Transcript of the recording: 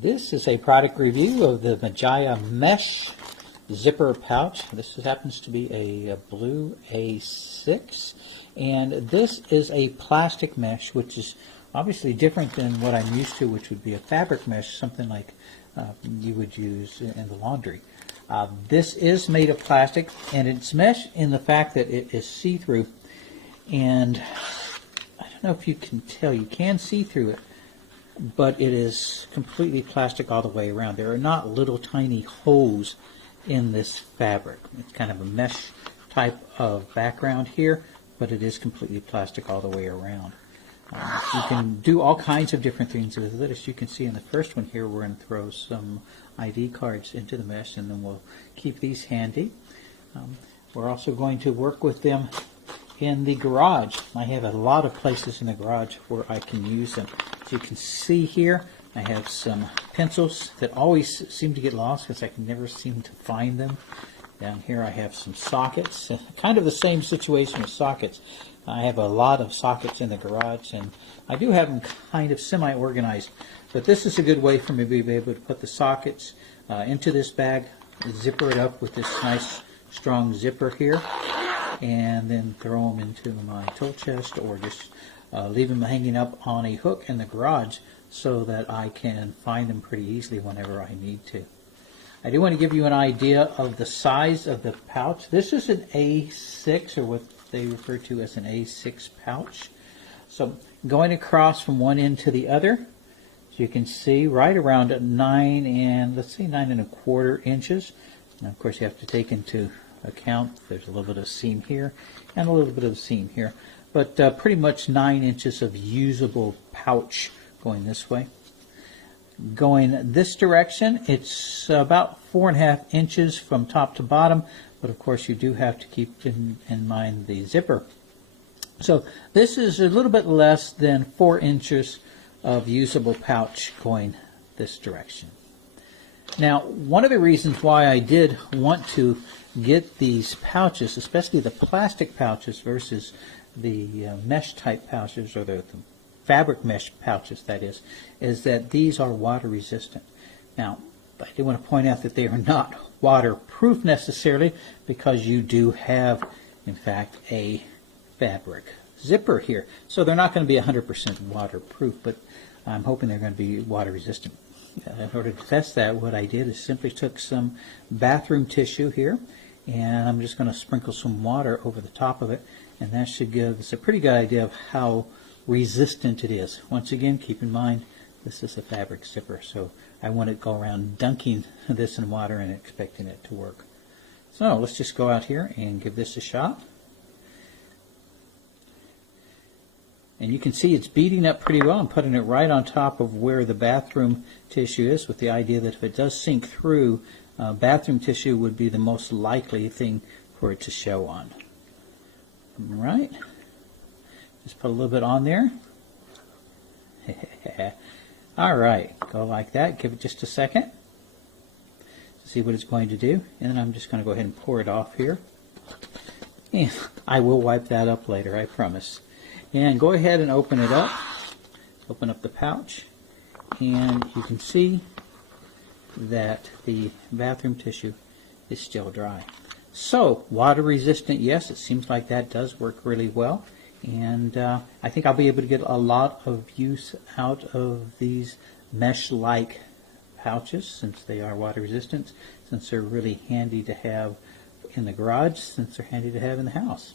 This is a product review of the MJIYA mesh zipper pouch. This happens to be a blue A6, and this is a plastic mesh, which is obviously different than what I'm used to, which would be a fabric mesh, something like you would use in the laundry. This is made of plastic, and it's mesh in the fact that it is see-through, and I don't know if you can tell, you can see through it, but it is completely plastic all the way around. There are not little tiny holes in this fabric. It's kind of a mesh type of background here, but it is completely plastic all the way around. You can do all kinds of different things with it. As you can see in the first one here, we're going to throw some ID cards into the mesh, and then we'll keep these handy. We're also going to work with them in the garage. I have a lot of places in the garage where I can use them. As you can see here, I have some pencils that always seem to get lost because I can never seem to find them. Down here I have some sockets, kind of the same situation with sockets. I have a lot of sockets in the garage, and I do have them kind of semi-organized, but this is a good way for me to be able to put the sockets into this bag, zipper it up with this nice strong zipper here, and then throw them into my tool chest, or just leave them hanging up on a hook in the garage so that I can find them pretty easily whenever I need to. I do want to give you an idea of the size of the pouch. This is an A6, or what they refer to as an A6 pouch. So going across from one end to the other, as you can see, right around 9 and, let's say 9¼ inches. And of course you have to take into account there's a little bit of seam here and a little bit of seam here, but pretty much 9 inches of usable pouch going this way. Going this direction, it's about 4½ inches from top to bottom, but of course you do have to keep in mind the zipper. So this is a little bit less than 4 inches of usable pouch going this direction. Now, one of the reasons why I did want to get these pouches, especially the plastic pouches versus the mesh type pouches, or the fabric mesh pouches, that is that these are water resistant. Now, I do want to point out that they are not waterproof necessarily, because you do have, in fact, a fabric zipper here. So they're not going to be 100% waterproof, but I'm hoping they're going to be water resistant. In order to test that, what I did is simply took some bathroom tissue here, and I'm just going to sprinkle some water over the top of it, and that should give us a pretty good idea of how resistant it is. Once again, keep in mind this is a fabric zipper, so I want to go around dunking this in water and expecting it to work. So let's just go out here and give this a shot. And you can see it's beating up pretty well. I'm putting it right on top of where the bathroom tissue is, with the idea that if it does sink through, bathroom tissue would be the most likely thing for it to show on. All right. Just put a little bit on there. All right, go like that. Give it just a second to see what it's going to do. And then I'm just going to go ahead and pour it off here. And I will wipe that up later, I promise. And go ahead and open it up. Open up the pouch. And you can see that the bathroom tissue is still dry. So, water resistant, yes, it seems like that does work really well. And I think I'll be able to get a lot of use out of these mesh-like pouches, since they are water resistant, since they're really handy to have in the garage, since they're handy to have in the house.